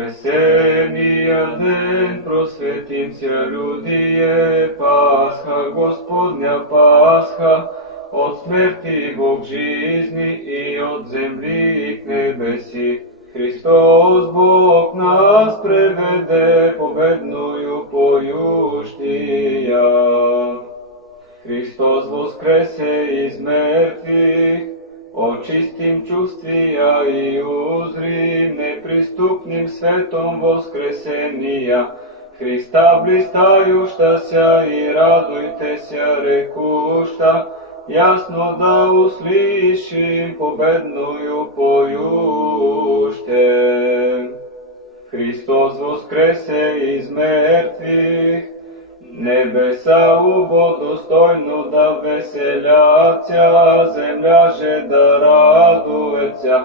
Воскресения ден, просветим се людие, Пасха, Господня Пасха, од смерти Бог жизни и од земли к небеси. Христос Бог нас преведе, победною појуштија. Христос воскресе из мертвих, очистим чувствија и узрим неприступним светом воскресенија. Христа блистајушта ся и радујте ся рекушта, јасно да услишим победною појуште. Христос воскресе из мертвих, небеса убо достојно да веселјаца, земја же да радуеца,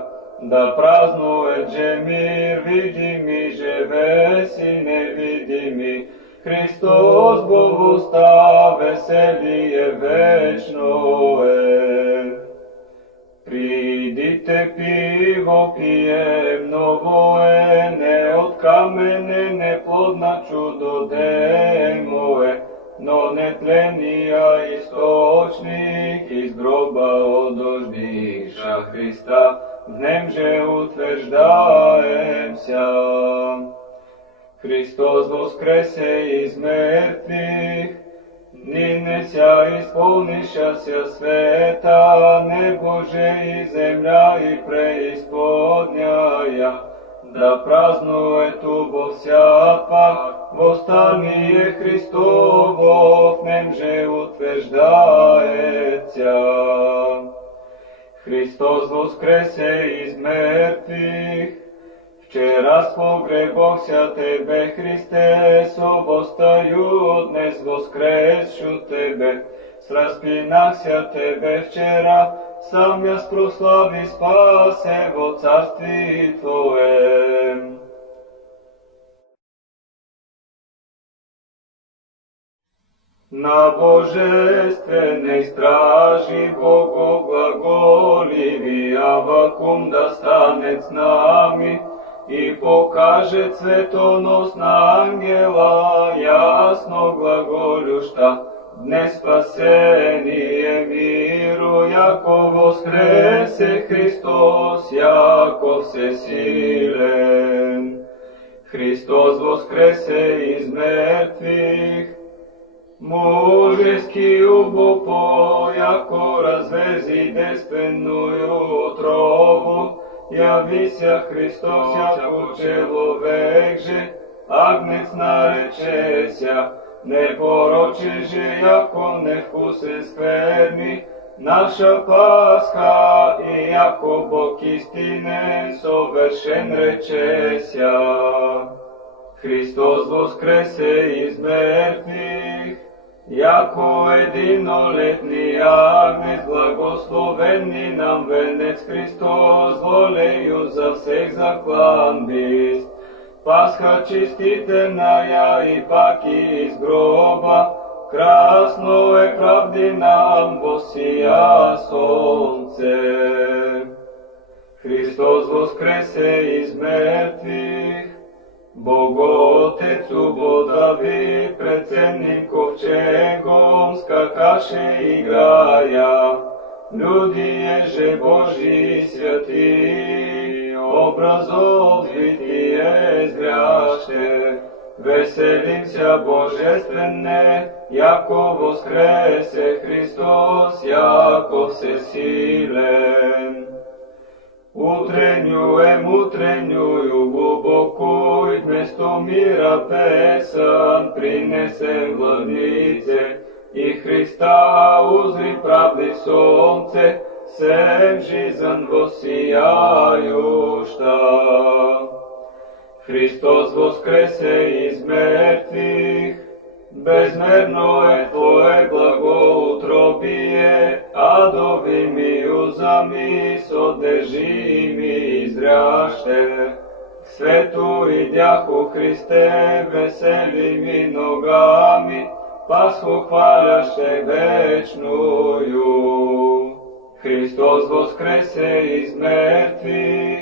да празнуе же мир, видими же веси невидими. Христос го воста, веселие вечно е. Придите пиво пием, ново е, не од камене, неплодна чудо демо е, но нетления источник из гроба одождиша Христа, в нем же утверждаемся. Христос воскресе из мертвих, нине ся исполниша ся света, небо же и земја и преисподњаја, да празнуе тубо всяква, восстание Христово, в нем же утверждаеца. Христос воскресе из мертвих, вчера спогребохся Тебе, Христе, со восстаю днес воскресшу Тебе, сраспинахся Тебе вчера, сам јас прослави спасе во царстви Твоем. На божественной стражи Богу глаголиви Авакум да станет с нами и покаже цветоносна ангела, ясно глаголюшта, днес спасение миру, яко воскресе Христос, яко всесилен. Христос воскресе из мертвих, мужески убопо, яко развези деспенную отрову, јавися Христос, яко человек же, агнец наречеся, не пороче же, яко невкусен скверни, наша Пасха, и яко Бог истинен, совершен речеся. Христос воскресе из мертвих, яко единолетни агнец, благословени нам венец Христос, волею за всех заклан бист. Пасха чистителна ја и пак из гроба, красно е правди нам восија сонце. Христос воскресе из мертвих, Бог Отец убодави пред ценним ковчегом скакаше играја. Люди еже Божи святи, образот битие зряще. Веселимся божественне, яко воскресе Христос, яко всесилен. Утреннюю глубоку, и вместо мира песан принесем владице, и Христа узри правди сонце, сем жизнь воссияюща. Христос воскресе из мертвих, безмерно е Твое благоутробие, адовими узами содержими изряще. Свету идяху Христе, веселими ногами, Пасху хваляще вечную. Христос воскресе из мертвих,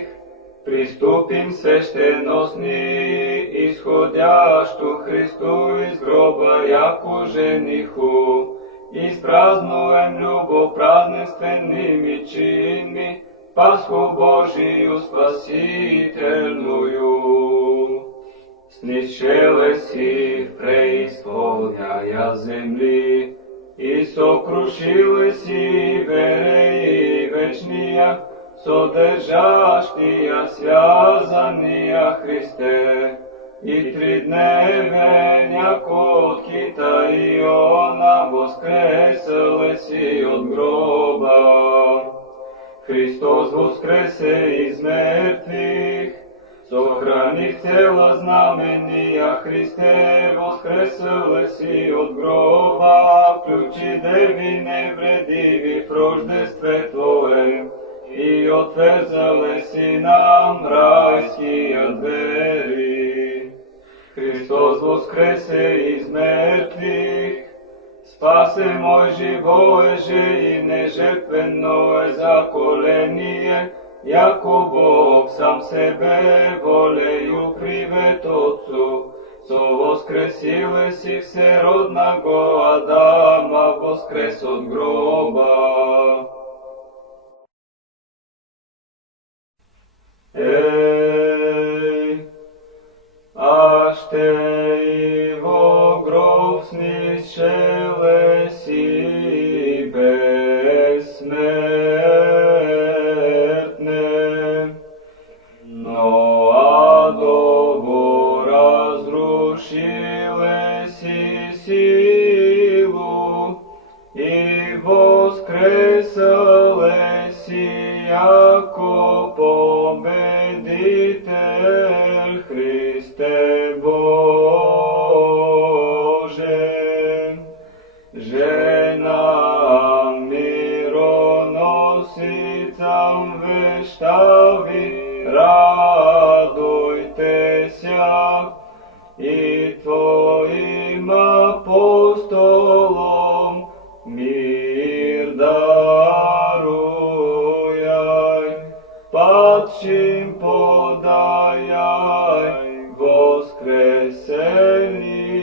приступим свещеносни, исходящу Христу из гроба, яку жениху, испразнуем любов празднественными чинми, Пасху Божию спасительную. Снищелеси в преисподняя земли, и сокрушилеси вереи вечния, содержащия связания Христе, и тридневен, яко от Кита Иона, воскреселеси от гроба. Христос воскресе из мертвих, сохраних тела знамения Христе, воскреселеси от гроба, ключи деви невредиви в рождестве Твое, и отверзалеси нам райские двери. Христос воскресе из мертвих, спасе мой живоеже и нежертвенное заколение, яко Бог сам себе волею привет Отцу, со воскресилеси всеродного Адама, воскрес от гроба. Ašte i во гроб снищелеси бессмертне, но адово разрушилеси силу и воскреселеси яко победитель Христе Боже. Женам мироносицам вещави, радуйтеся, и Твоим апостолом мир даруяй, падшим подаяй воскресение.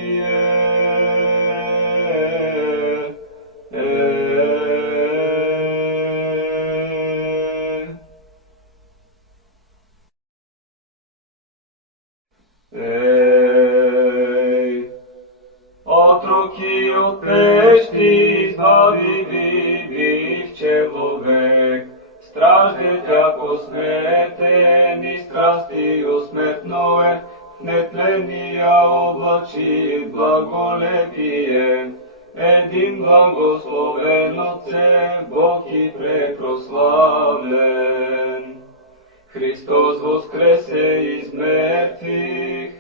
Отроки от пещи избави, видив человек, страждет яко смертен и страстию смертное, в нетления облачи благолепие. Един благословен Отце, Бог и препрославлен. Христос воскресе из мертвих,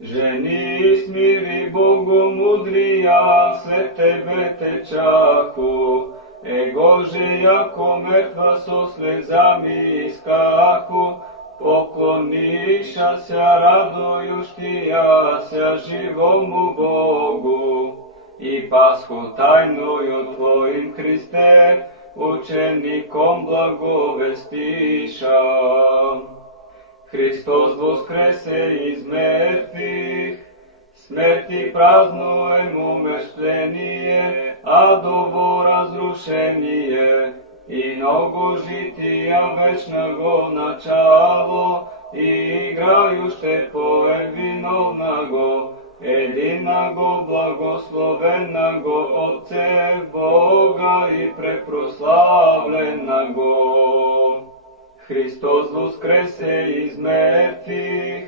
жени смири Богу мудрия, след Тебе течаху, его же яко мертва со слезами искаху, Поклониша ся радующия ся живому Богу и Пасху тайною Твоим Христе, учеником благовестиша. Христос воскресе из мертвых, смерти празнуем умерщвление, адово разрушение, и много жития вечного начало, и играюще поем виновного, единого благословенного Отце Бога и препрославленного. Христос воскресе из мертвых,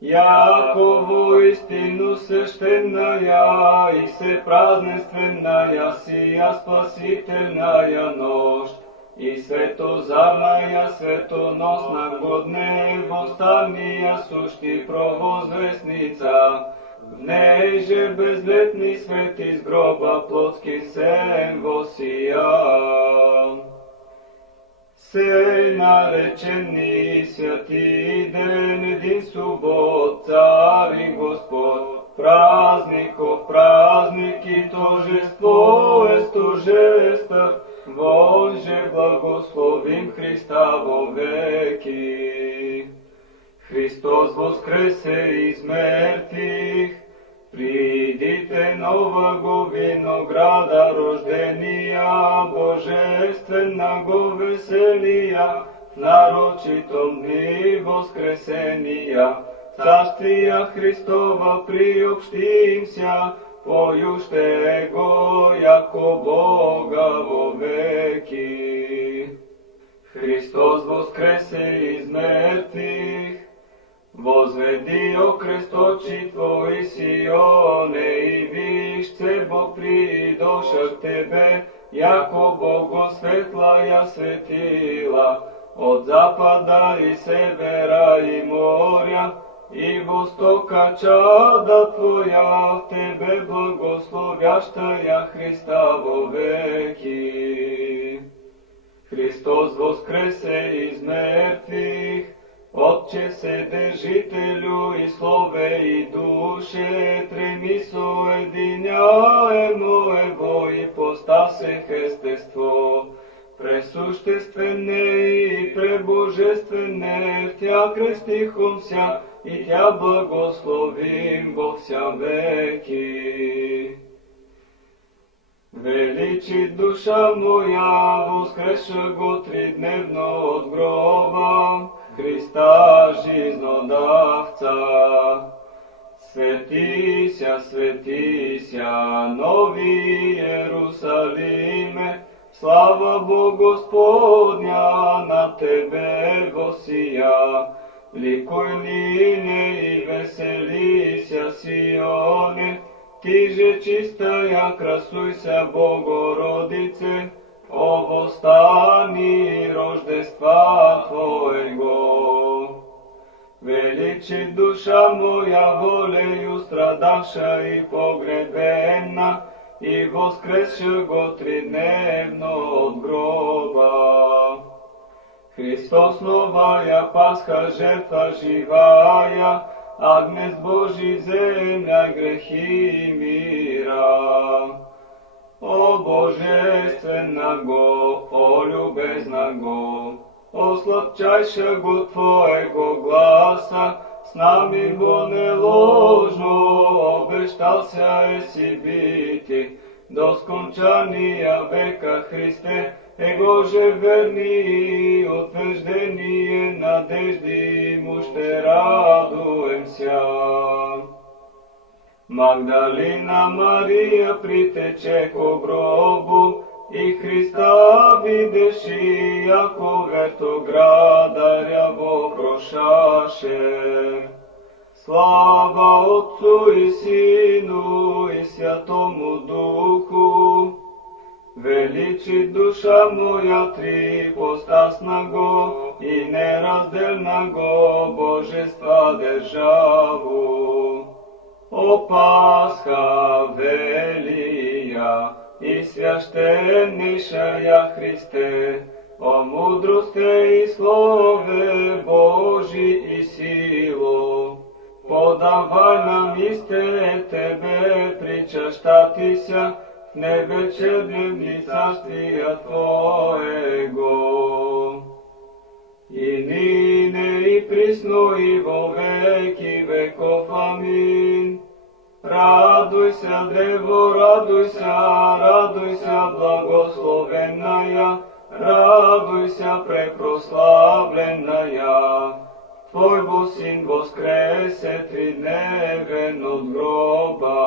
яко воистину священная и всепразднественная сия спасительная нощь, и светозарная светоносна годне восстания сущи провозвестница, в ней же безлетний свет из гроба плотски сем восиял. Сей наречени святый ден, един суббот, царь и Господ, праздников праздник и торжество есть торжество, вон же благословим Христа во веки. Христос воскресе из мертвых, придите нового винограда рождения, божественного веселия, в нарочитом дни воскресения, царствия Христова приобщимся, поюще Его, яко Бога во веки. Христос воскресе из мертвых, возведи окрест очи Твои Сионе, и виж цербо придоша к Тебе, яко Бого светлая светила, от запада и севера и моря, и востока чада Твоя, в Тебе благословящая Христа во веки. Христос воскресе из мертвых, Отче Вседержителю и Слове и Душе, треми соединяемо Его ипостасех естество, пресущественне и пребожественне, в Тя крестихомся и Тя благословим во вся веки. Величи душа моя, воскресшего тридневно от гроба, Христа жизнодавца. Светися, светися, нови Иерусалиме, слава Богу Господня на Тебе восия. Ликуй нине и веселися, Сионе, Ти же чистая, красуйся, Богородице, о восстани Рождества Твоего. Величи душа моя волею страдавша и погребена, и воскресшего тридневно от гроба. Христос новая Пасха, жертва живая, Агнец Божий, земля, грехи мира. О божественного, о любезного, о сладчайшего Твоего гласа, с нами во неложно обещался еси бити, до скончания века Христе, Его же верни, утверждение надежди му ще радуемся. Магдалина Мария притече ко гробу, и Христа видеши, яко вертоградаря вопрошаше. Слава Отцу и Сину и Святому Духу, величи душа моя трипостасного и неразделного Божества державу. О Пасха велия и священнейшая Христе, о мудросте и слове Божи и сило. Подавај нам исте Тебе причаштатися, в невечерни царствија Твоего. И нине и присно и во веки веков. Амин. Радуйся, древо, радуйся, благословенная, радуйся, препрославленная. Твой во Син воскресе тридневен од гроба.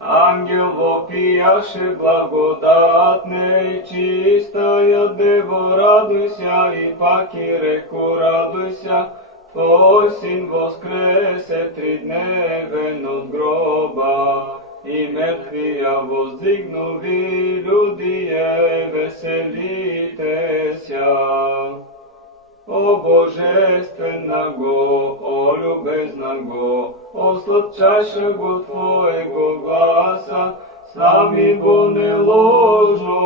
Ангел вопияше благодатне и чистая Дево, радуйся, и пак и реку радуйся, Твой Син воскресе тридневен од гроба, и мертвија воздигнуви, луѓе веселите ся. О божествена го, о любезна го, о сладчайша го Твоего гласа, сами бо неложно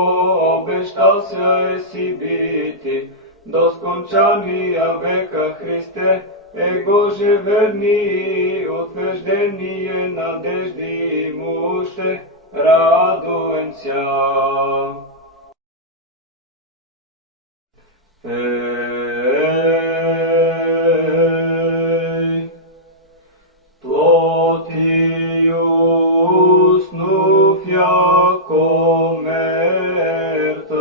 обештался еси бити, до скончанија века Христе, его же верни, утверждение надежди муште, радуем ся. Плотию уснув яко мертв,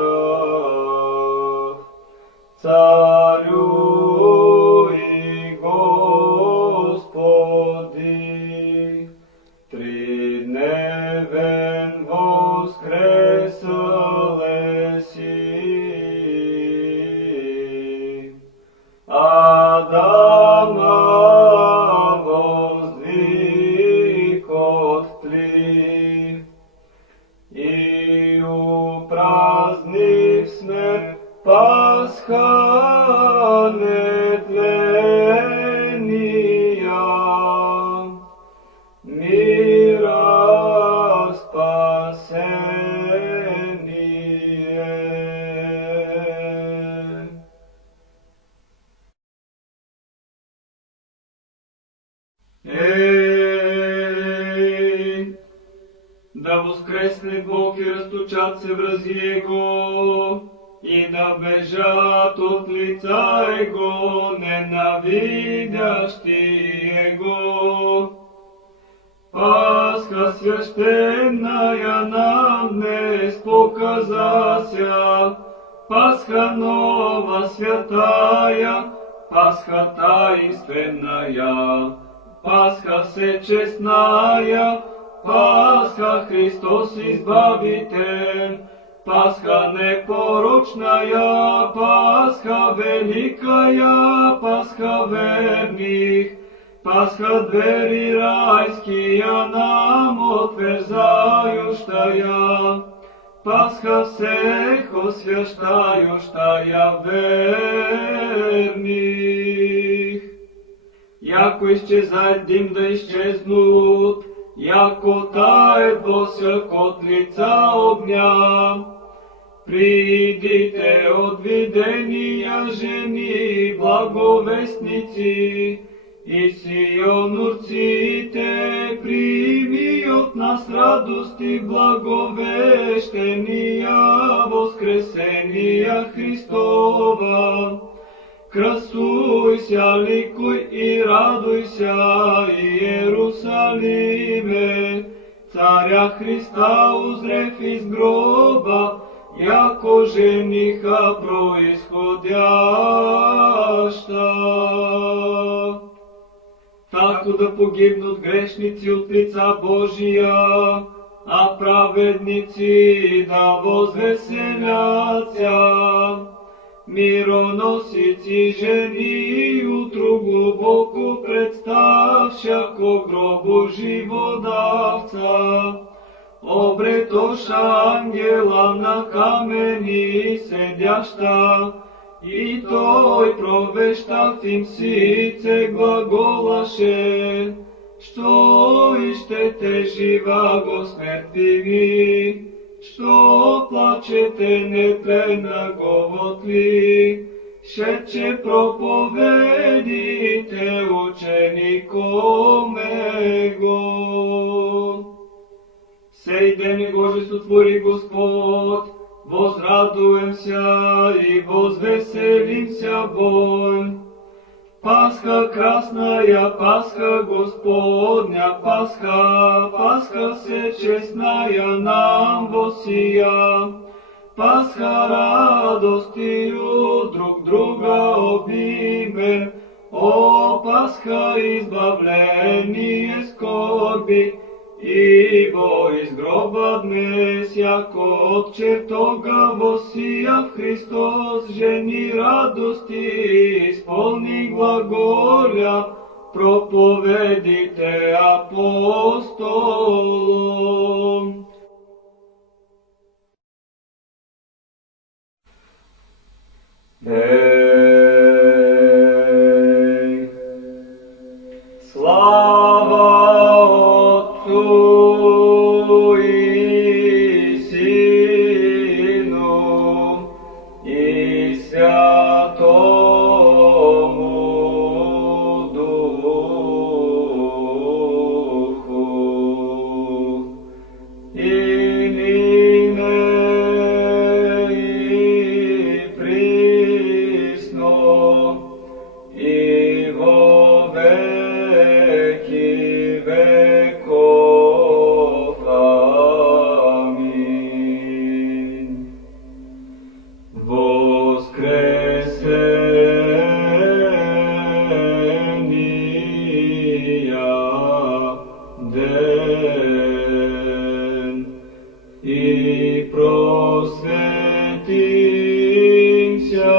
Царю и Господи, тридневен воскресал еси, Адама воздвиг от тли, и упразднив смерть Пасха нетления, мира спасение. Ей, да воскресне Бог и растучат се врази Его, и да бежат от лица Его ненавидящи Его. Пасха священная нам днес показася, Пасха нова святая, Пасха таинственная, Пасха всечестная, Пасха Христос Избавитель, Пасха непорочная, Пасха великая, Пасха верных, Пасха двери райские нам отверзающая, Пасха всех освящающая верных. Яко исчезает дым да исчезнут, яко тает воск от лица огня. Придите от видения жени благовестници, и сионурците прими от нас радости благовещения воскресения Христова. Красуйся, ликуй и радуйся, Иерусалиме, Царя Христа узрев из гроба, яко жениха происходяща. Тако да погибнут грешници от лица Божия, а праведници да возвеселятся. Мироносици жени утру глубоко представща ко гробу живодавца. Обретоша ангела на камени седяща, и той провещав им сице глаголаше, što ištete živago smrtvivi, што плачете нетлена говортли, шепче проповедите ученикоме го. Сей ден Боже сотвори Господ, возрадуем ся и возвеселим ся бон. Пасха красная, Пасха Господня, Пасха, Пасха всечестная нам восия. Пасха радостью друг друга обнимем, о Пасха избавление скорби, ибо из гроба днес, яко от чертога восия Христос, жени радости, исполни глаголя, проповедите апостолом. Слава Отцу и Сину и Святому Духу, и ныне и присно и во веки веков. Аминь. Воскресения ден, и просветимся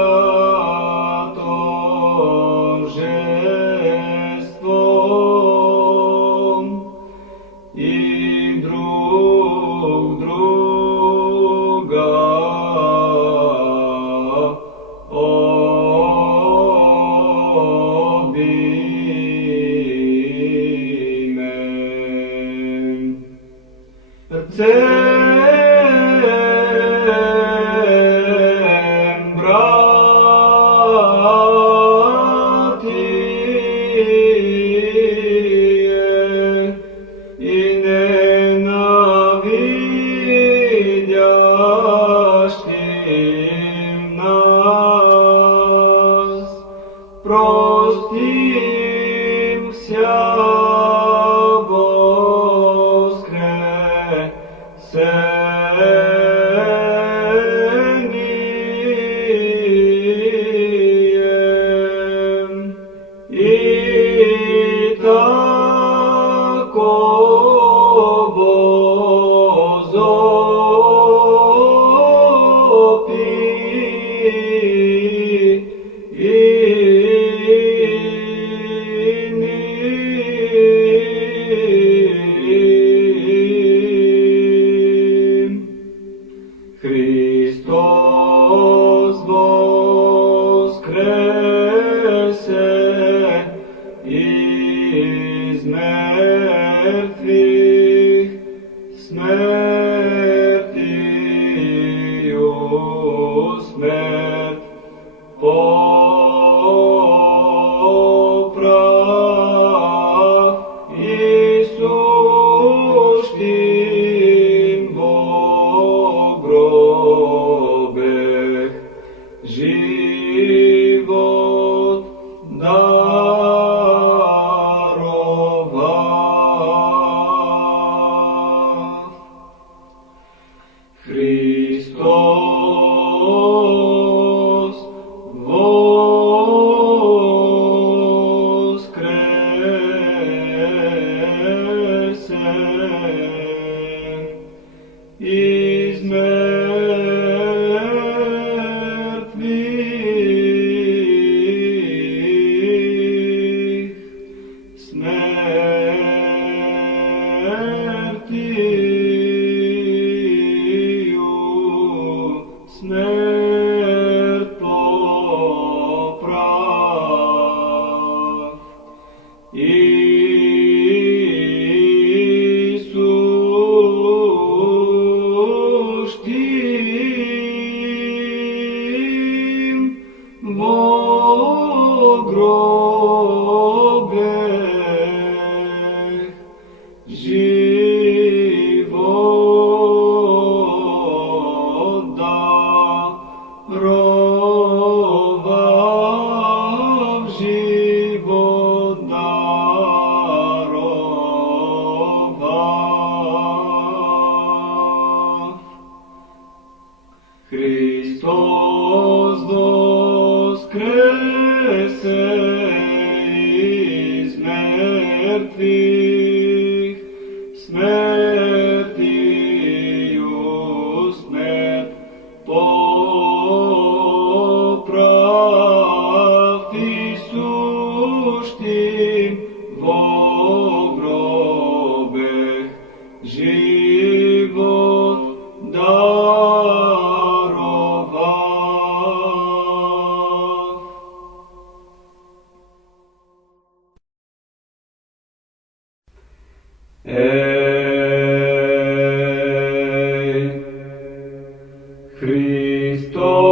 торжеством, и друг друга обнимем. Рцем, братие, и ненавидящим нас, простим вся воскресением, и таково возопи, Христос воскресе из мертвых, смертью смерть поправ, Иисушкин во гробех живот даровав. Христос воскресе из мертвых, смертью смерть поправ, Иисуш Христос воскресе из мертвих, смертью смерть поправ и сущим во гробе живот даровав. Христос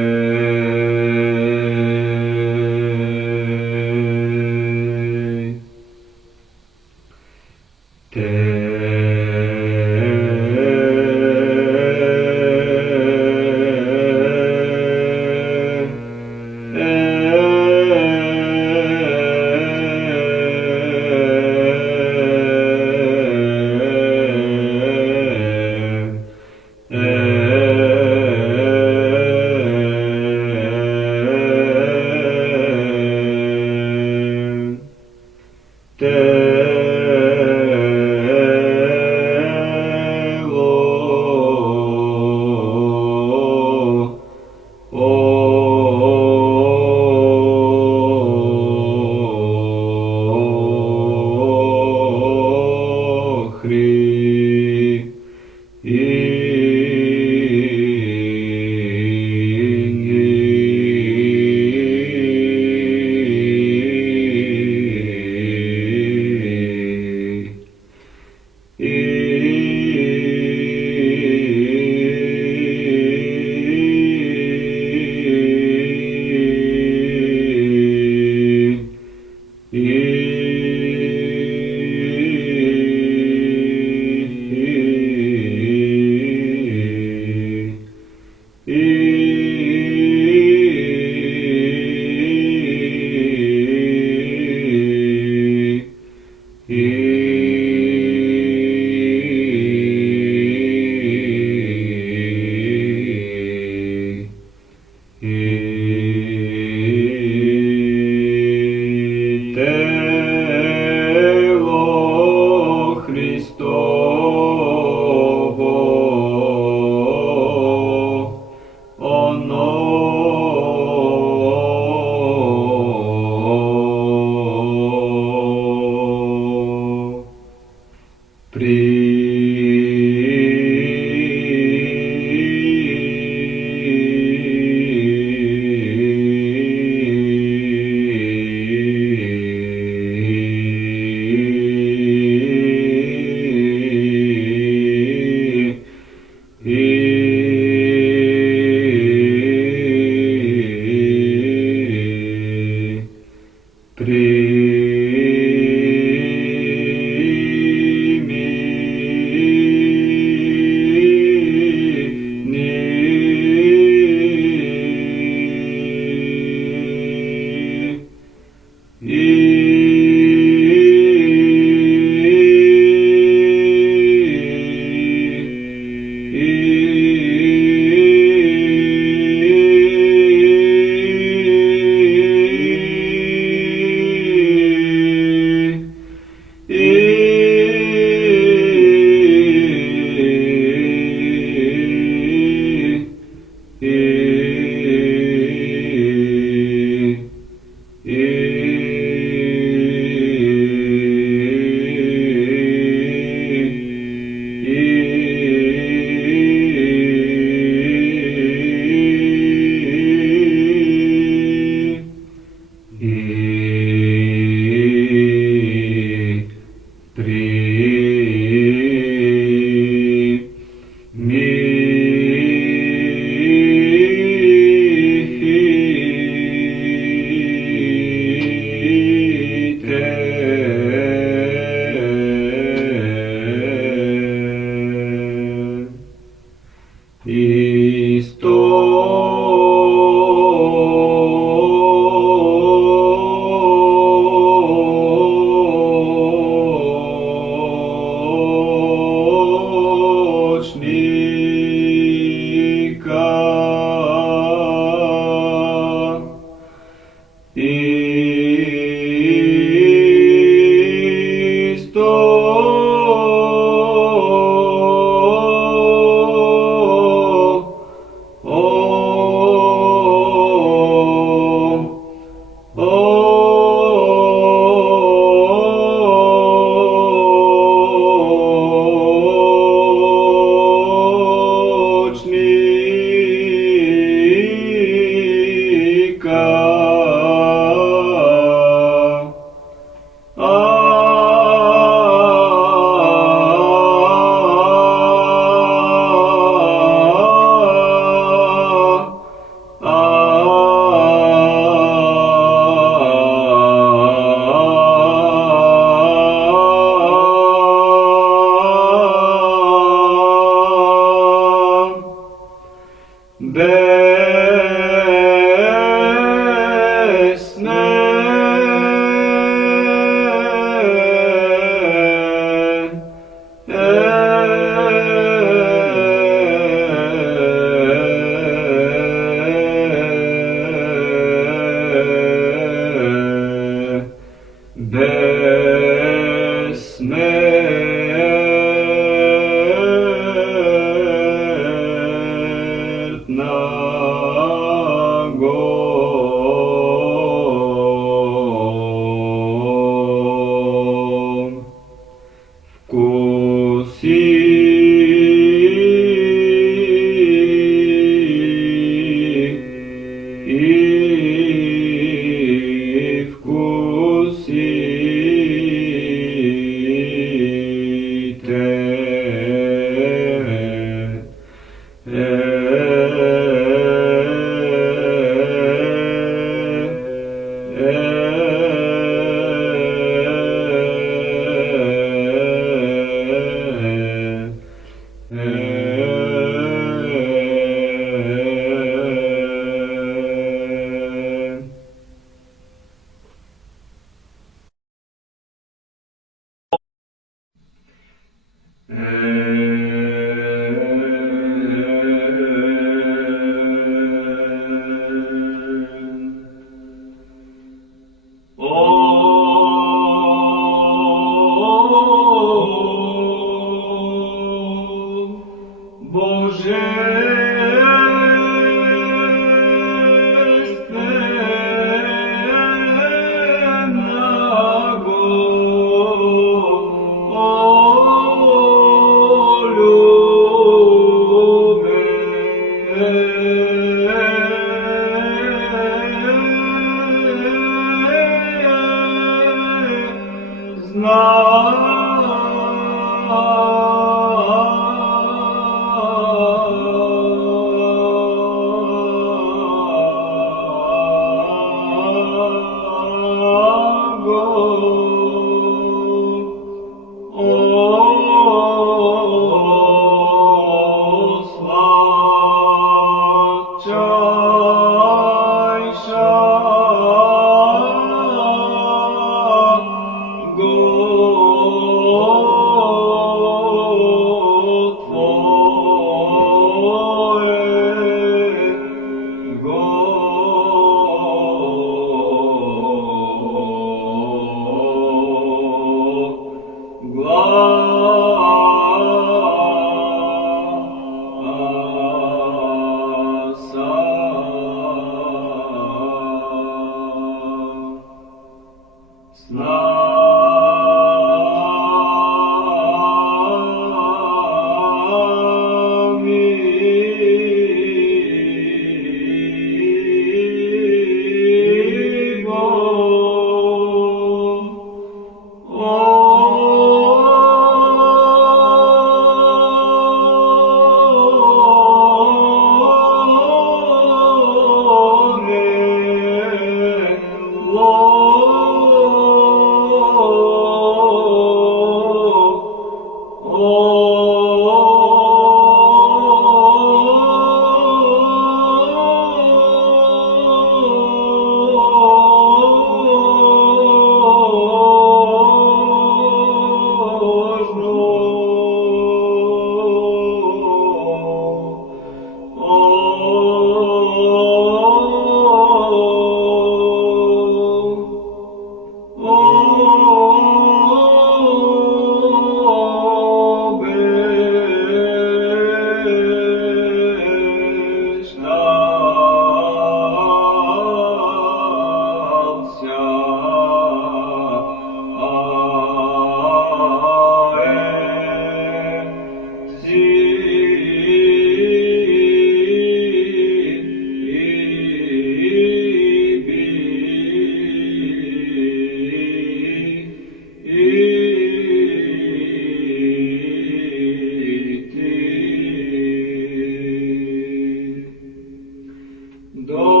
Do